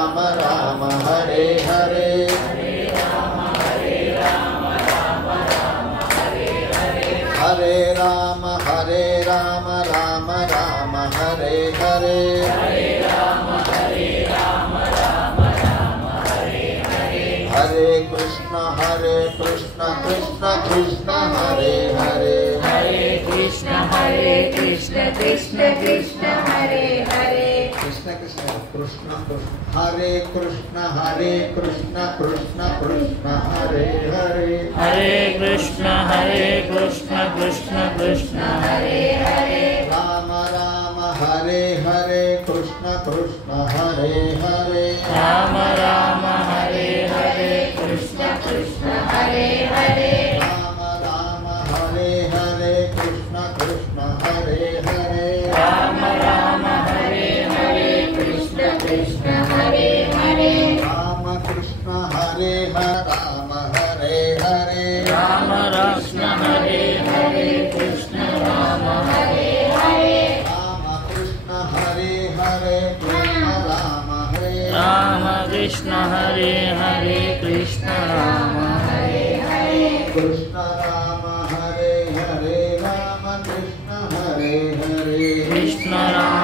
Ram Ram Hare Hare Hare Ram Ram Ram Hare Hare Hare Krishna Krishna Krishna Hare Hare Hare Krishna Krishna Krishna Hare Hare Krishna Krishna Krishna Krishna Hare Krishna Krishna Krishna Hare Hare Hare Krishna Krishna Krishna Hare Hare Ram Ram Hare Hare Krishna Krishna Hare Hare Ram Ram Hare Hare Krishna Krishna Hare Hare Ram Ram Hare Hare Krishna Krishna Hare Hare Ram Ram Hare Hare Krishna Krishna Hare Hare Ram Krishna Hare Ram Hare Hare Ram Krishna Hare Hare Krishna Ram Hare Hare Ram Krishna Hare Krishna Ram Hare Ram Krishna Hare Hare Krishna Ram Hare Hare Krishna Ram Hare Hare Ram Krishna Hare Hare Krishna Ram